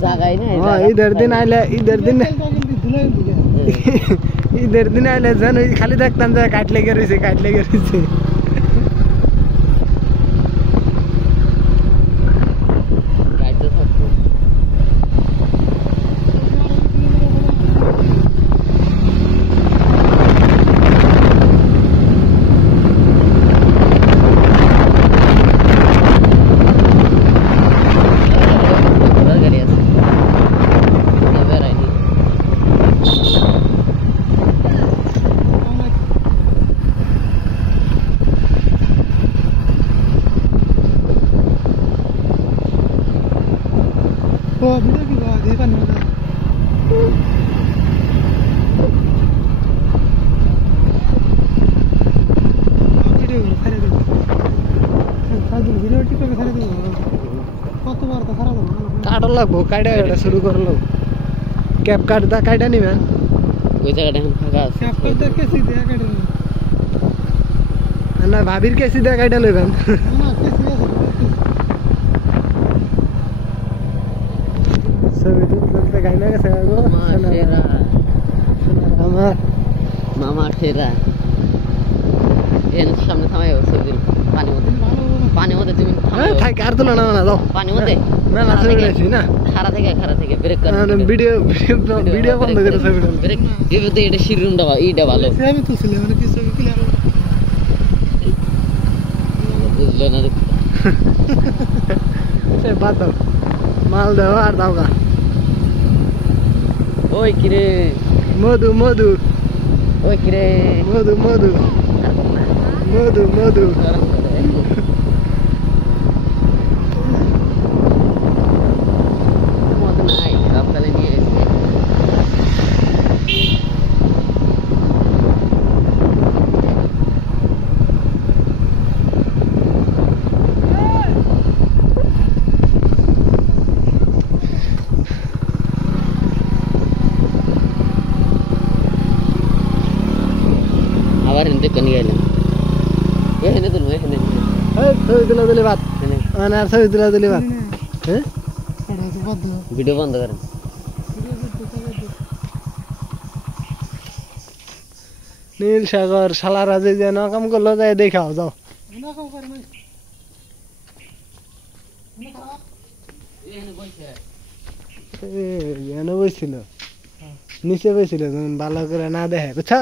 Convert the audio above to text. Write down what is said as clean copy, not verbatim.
জায়গায় না হ্যাঁ ঈদের দিন আইলে ঈদের দিন আইলে যেন খালি দেখতাম যে কাট লেগে রয়েছে কাটো লাগবো কাইডা এটা শুরু করলো ক্যাপ কাটদা কাইডা নিবেন ওই জায়গাটা এখন ফাঁকা আছে ক্যাপ কাটদা কেসি দেয়া কাইডা না ভাবির কেসি দেয়া কাইডা লইবেন না কেসি আছে ছবি তুলতে গাইনা গেছে গো আমার মামা ঠেরা এর সামনে থামাইও ছবি পানির মধ্যে তুমি থাক আর তুলো না দাও পানির মধ্যে না না ছবি নিছি না খাড়া থেকে ব্রেক কর ভিডিও বন্ধ করে ছবি ব্রেক দিতে এটা শিরুমটা এইটা ভালো আমি তুলছিলাম মানে কি ছবি ক্লিয়ার বুঝলো না সে বাদ দাও মাল দাও আর দাও গা ওই কিরে মধু ওই কিরে মধু মধু নাই সব কালে নিয়ে এসে আবার এনতে কোন গেলাম এখানে তো এখানে এই ছবি তুলে বাদ না ছবি তুলে বাদ হ্যাঁ ভিডিও বন্ধ করেন নীল সাগর শালারা যে নকাম করলো যায় দেখাও যাও বইছিল নিচে বইছিল ভালো করে না দেখে বুঝছা